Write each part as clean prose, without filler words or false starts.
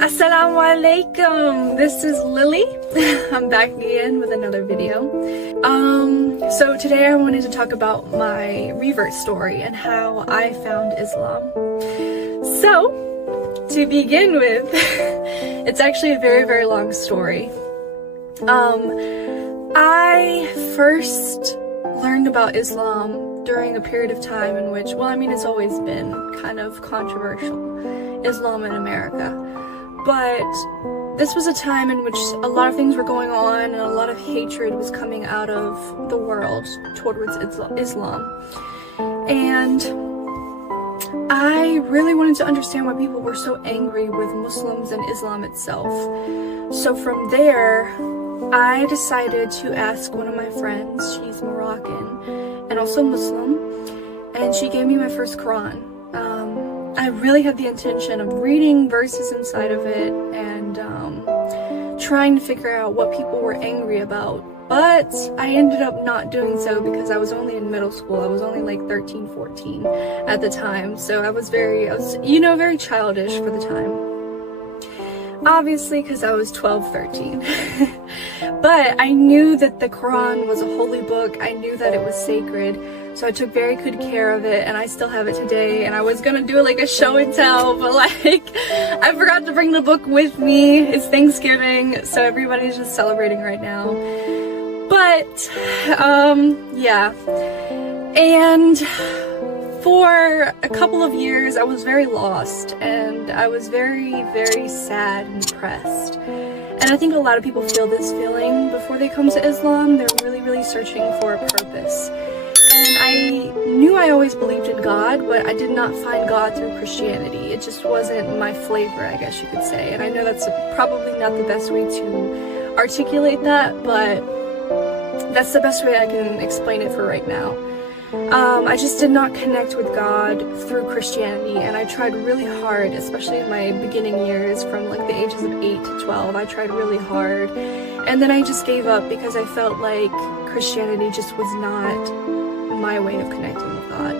Assalamu alaikum. This is Lily. I'm back again with another video. So today I wanted to talk about my revert story and how I found Islam. So, to begin with, it's actually a very, very long story. I first learned about Islam during a period of time in which, well, I mean, it's always been kind of controversial, Islam in America. But this was a time in which a lot of things were going on and a lot of hatred was coming out of the world towards Islam. And I really wanted to understand why people were so angry with Muslims and Islam itself. So from there, I decided to ask one of my friends. She's Moroccan and also Muslim, and she gave me my first Quran. I really had the intention of reading verses inside of it and trying to figure out what people were angry about. But I ended up not doing so because I was only in middle school. I was only like 13, 14 at the time. So I was very childish for the time. Obviously, because I was 12, 13. But I knew that the Quran was a holy book. I knew that it was sacred. So I took very good care of it, and I still have it today. And I was gonna do like a show and tell, but like, I forgot to bring the book with me. It's Thanksgiving, so everybody's just celebrating right now. But, yeah. And for a couple of years, I was very lost, and I was very, very sad and depressed. And I think a lot of people feel this feeling before they come to Islam. They're really, really searching for a purpose. And I knew I always believed in God, but I did not find God through Christianity. It just wasn't my flavor, I guess you could say. And I know that's probably not the best way to articulate that, but that's the best way I can explain it for right now. I just did not connect with God through Christianity, and I tried really hard, especially in my beginning years from like the ages of 8 to 12. I tried really hard, and then I just gave up because I felt like Christianity just was not my way of connecting with God.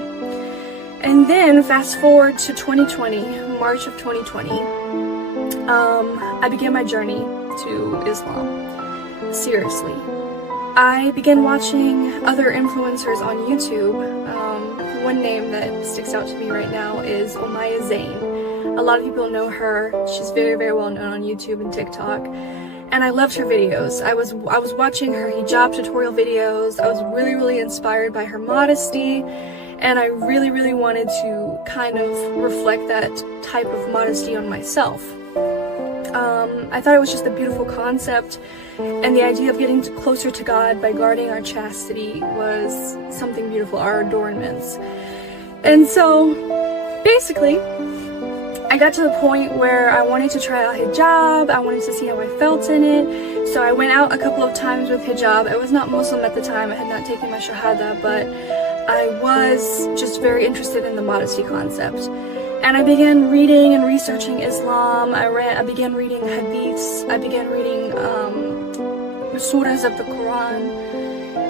And then fast forward to 2020, March of 2020, I began my journey to Islam. Seriously. I began watching other influencers on YouTube. One name that sticks out to me right now is Umayya Zain. A lot of people know her. She's very, very well known on YouTube and TikTok. And I loved her videos. I was watching her hijab tutorial videos. I was really, really inspired by her modesty. And I really, really wanted to kind of reflect that type of modesty on myself. I thought it was just a beautiful concept, and the idea of getting closer to God by guarding our chastity was something beautiful, our adornments. And so, basically, I got to the point where I wanted to try out hijab. I wanted to see how I felt in it. So I went out a couple of times with hijab. I was not Muslim at the time. I had not taken my shahada, but I was just very interested in the modesty concept. And I began reading and researching Islam. I began reading hadiths. I began reading surahs of the Quran.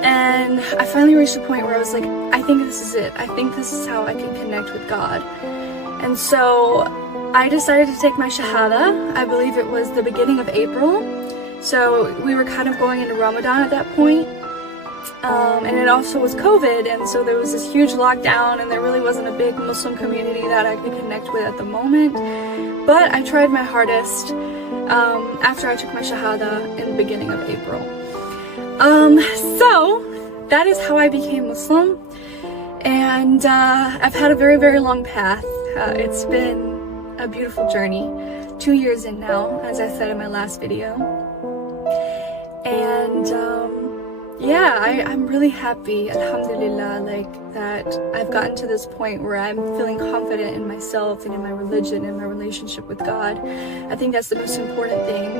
And I finally reached a point where I was like, I think this is it. I think this is how I can connect with God. And so I decided to take my shahada. I believe it was the beginning of April. So we were kind of going into Ramadan at that point. And it also was COVID, and so there was this huge lockdown, and there really wasn't a big Muslim community that I could connect with at the moment. But I tried my hardest after I took my shahada in the beginning of April. So that is how I became Muslim, and I've had a very, very long path. It's been a beautiful journey. 2 years in now, as I said in my last video. And yeah, I'm really happy, alhamdulillah, like that I've gotten to this point where I'm feeling confident in myself and in my religion and my relationship with God. I think that's the most important thing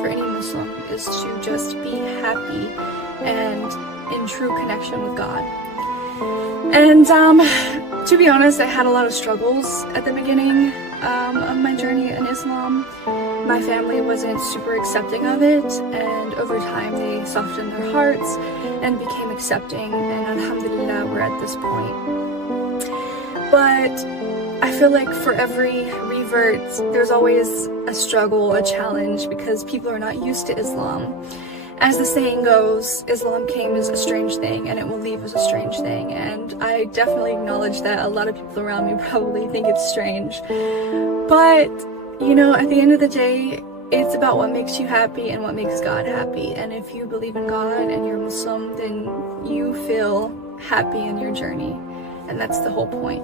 for any Muslim, is to just be happy and in true connection with God. And to be honest, I had a lot of struggles at the beginning of my journey in Islam. My family wasn't super accepting of it, and over time they softened their hearts and became accepting, and alhamdulillah, we're at this point. But I feel like for every revert, there's always a struggle, a challenge, because people are not used to Islam. As the saying goes, Islam came as a strange thing and it will leave as a strange thing, and I definitely acknowledge that a lot of people around me probably think it's strange. But, you know, at the end of the day, it's about what makes you happy and what makes God happy. And if you believe in God and you're Muslim, then you feel happy in your journey. And that's the whole point.